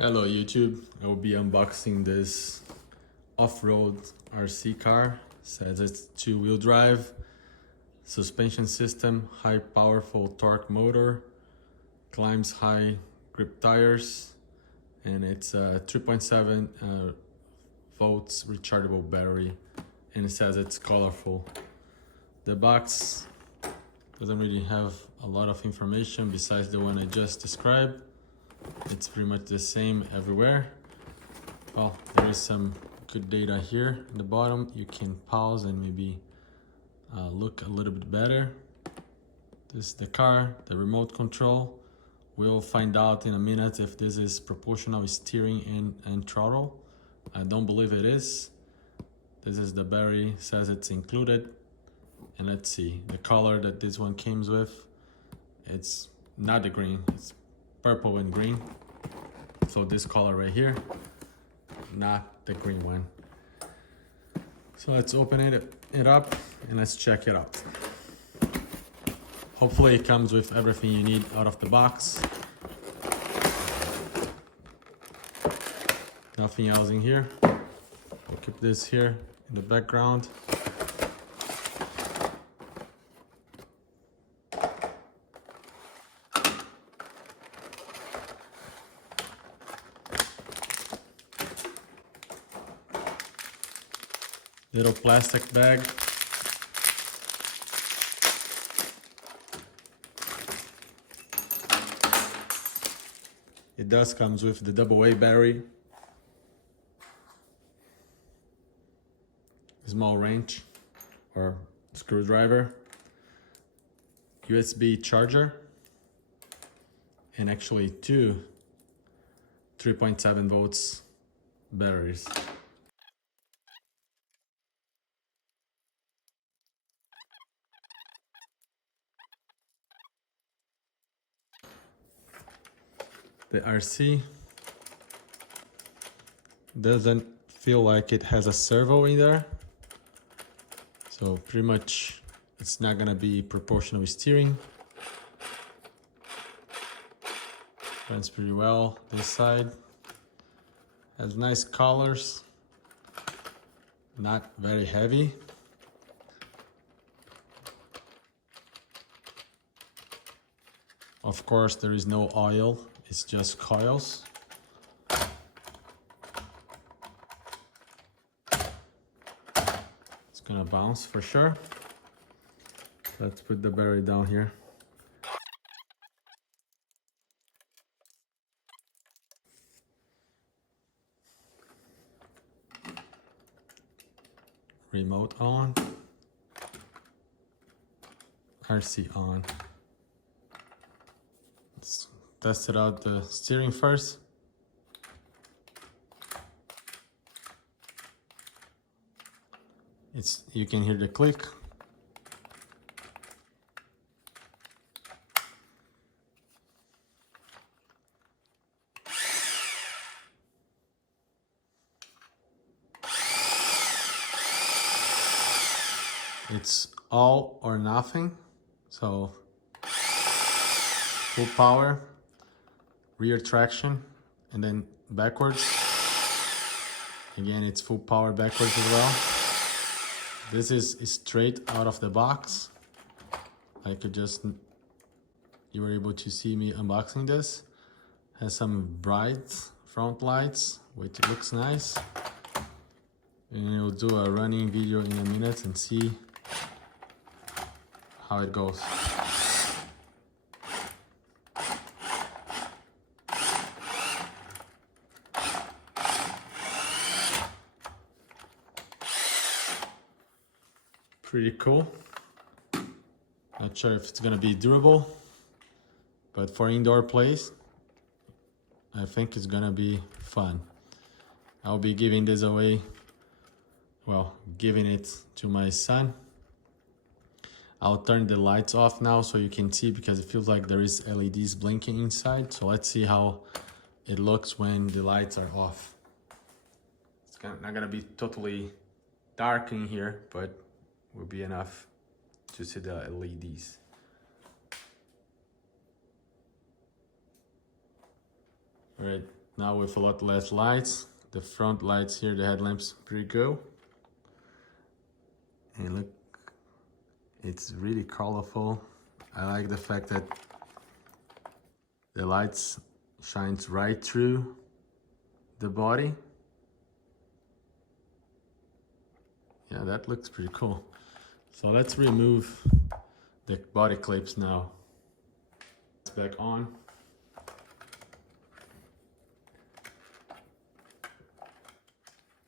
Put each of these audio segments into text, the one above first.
Hello YouTube, I will be unboxing this off-road RC car. Says it's two-wheel drive, suspension system, high powerful torque motor, climbs high grip tires, and it's a 3.7 volts rechargeable battery, and it says it's colorful. The box doesn't really have a lot of information besides the one I just described. It's pretty much the same everywhere. Well, there is some good data here in the bottom. You can pause and maybe look a little bit better. This is the car, the remote control. We'll find out in a minute if this is proportional steering and throttle. I don't believe it is. This is the battery, says it's included. And let's see, the color that this one comes with, it's not the green, it's purple and green. So this color right here, not the green one. So let's open it up and let's check it out. Hopefully it comes with everything you need out of the box. Nothing else in here. We'll keep this here in the background. Little plastic bag. It does comes with the AA battery, small wrench or screwdriver, USB charger, and actually two 3.7 volts batteries. The RC doesn't feel like it has a servo in there, so pretty much it's not gonna be proportional steering. Runs pretty well. This side has nice colors, not very heavy. Of course, there is no oil. It's just coils. It's gonna bounce for sure. Let's put the battery down here. Remote on. RC on. Let's test it out the steering first. You can hear the click. It's all or nothing, so full power, rear traction, and then backwards. Again, it's full power backwards as well. This is straight out of the box. You were able to see me unboxing this. Has some bright front lights, which looks nice. And we'll do a running video in a minute and see how it goes. Pretty cool. Not sure if it's gonna be durable, but for indoor plays, I think it's gonna be fun. I'll be giving this away, well, giving it to my son. I'll turn the lights off now so you can see, because it feels like there is LEDs blinking inside. So let's see how it looks when the lights are off. It's not gonna be totally dark in here, but will be enough to see the LEDs. All right, Now with a lot less lights. The front lights here, the headlamps, pretty cool. And look, it's really colorful. I like the fact that the lights shines right through the body. Yeah, that looks pretty cool. So let's remove the body clips now. It's back on.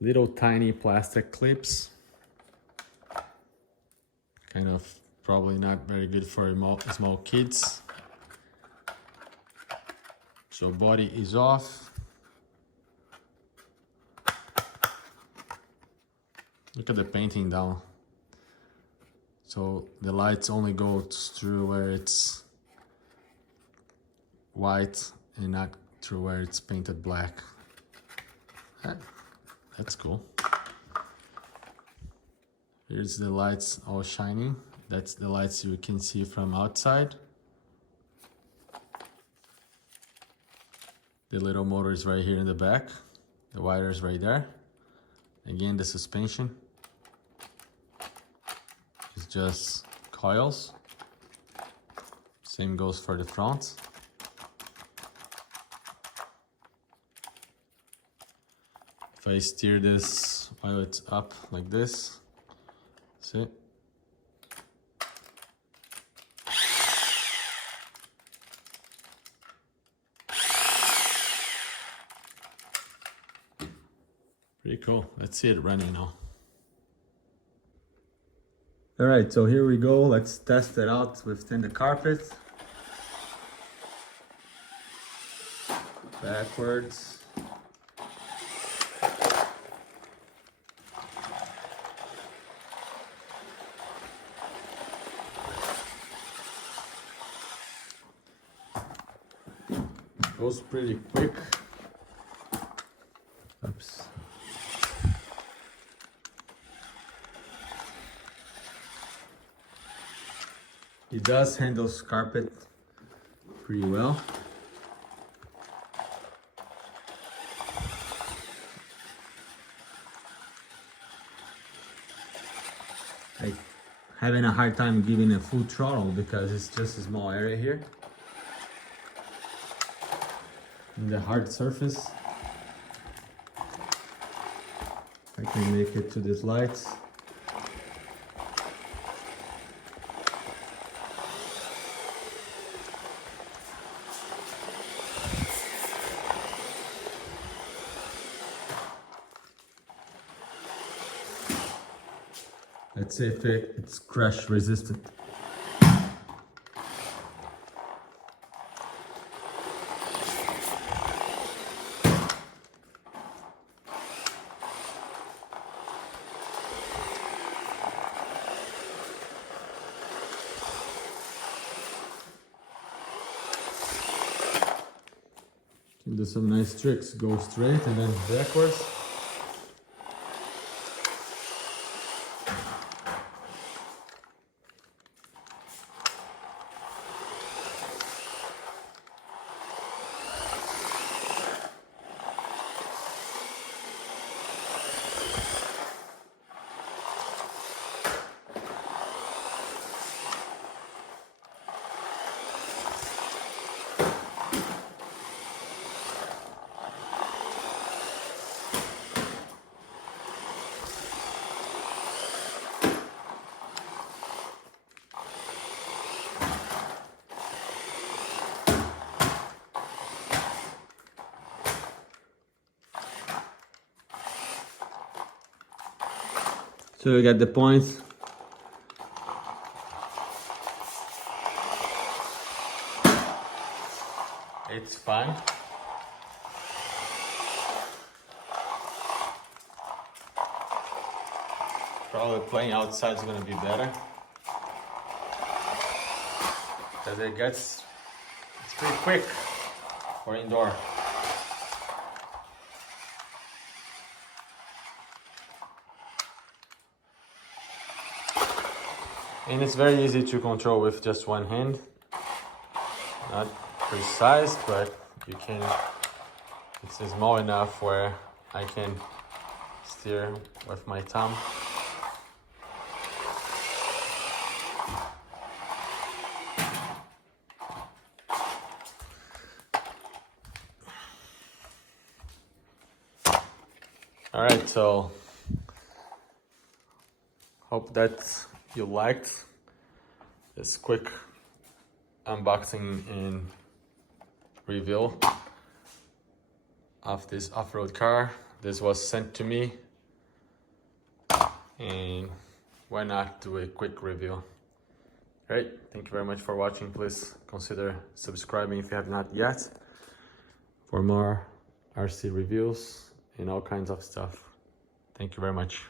Little tiny plastic clips. Kind of probably not very good for small kids. So body is off. Look at the painting down. So the lights only go through where it's white and not through where it's painted black. That's cool. Here's the lights all shining. That's the lights you can see from outside. The little motor is right here in the back. The wire is right there. Again, the suspension is just coils. Same goes for the front. If I steer this while it's up like this, see? Pretty cool. Let's see it running now. All right, so here we go. Let's test it out within the carpet. Backwards. Goes pretty quick. Oops. It does handle carpet pretty well. I'm having a hard time giving a full throttle because it's just a small area here. In the hard surface, I can make it to these lights. Let's see if it's crash resistant. Can do some nice tricks. Go straight and then backwards. So we got the points. It's fine. Probably playing outside is gonna be better. Because it's pretty quick for indoor. And it's very easy to control with just one hand. Not precise, but you can It's small enough where I can steer with my thumb. All right, so hope that you liked this quick unboxing and review of this off-road car. This was sent to me, and why not do a quick review? Great, thank you very much for watching. Please consider subscribing if you have not yet for more RC reviews and all kinds of stuff. Thank you very much.